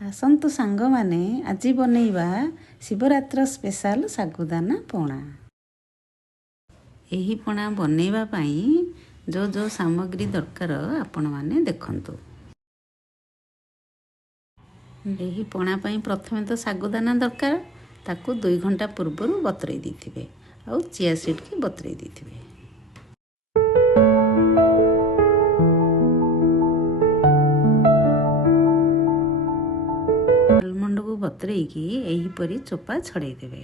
आसंतु सांग माने आज बनैबा शिवरात्र स्पेशल सागुदाना पणा। एही पणा बनैबा पाई जो जो सामग्री दरकार आपण माने देखंतु। एही पणा पाई प्रथमे तो सागुदाना दरकार, ताकू 2 घंटा पूर्व बतुरई देथिबे आउ चिया सीड की बतुरई देथिबे। आलमंड को बतुरई की एही परी चोपा छड़ाई देबे।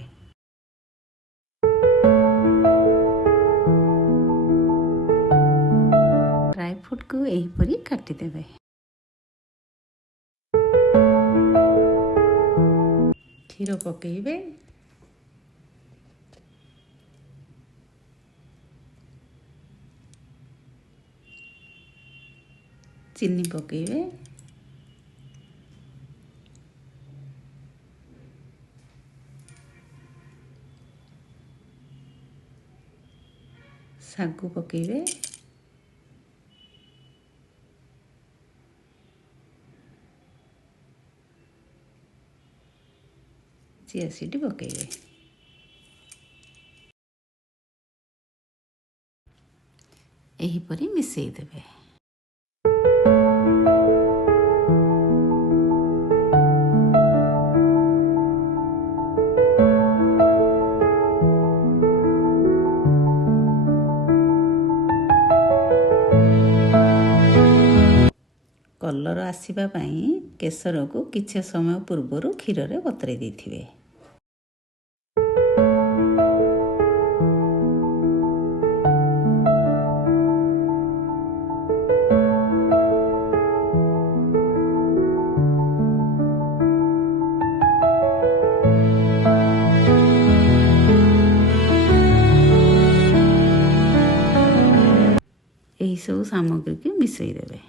ड्राई फ्रूट को एही परी काटी देबे। क्षीर पकेइबे, चीनी पकेइबे, सागु पकेइबे, चिया सीड पकेइबे। एही परी मिसई देबे। कलर आसीबा पाई केसर को किछि समय पूर्व क्षीर रे बतुरई देथिबे। एही सब सामग्री के मिसई देबे।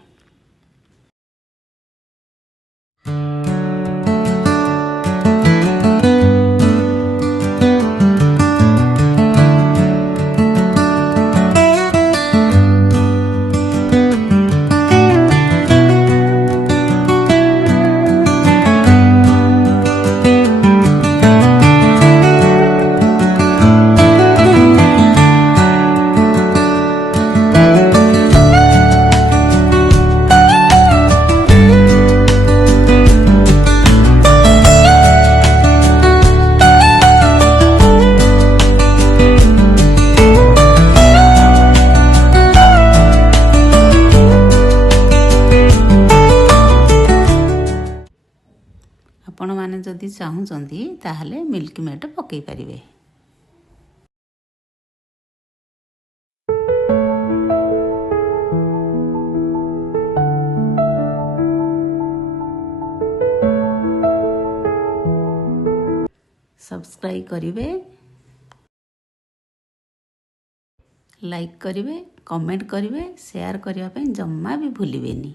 आपण माने जदि चाहुचंती ताहले मिल्क मेड पकई पारिबे। सब्सक्राइब करिवे, लाइक करिवे, कमेंट करिवे, शेयर करिवा पे जम्मा भी भूलिबेनी।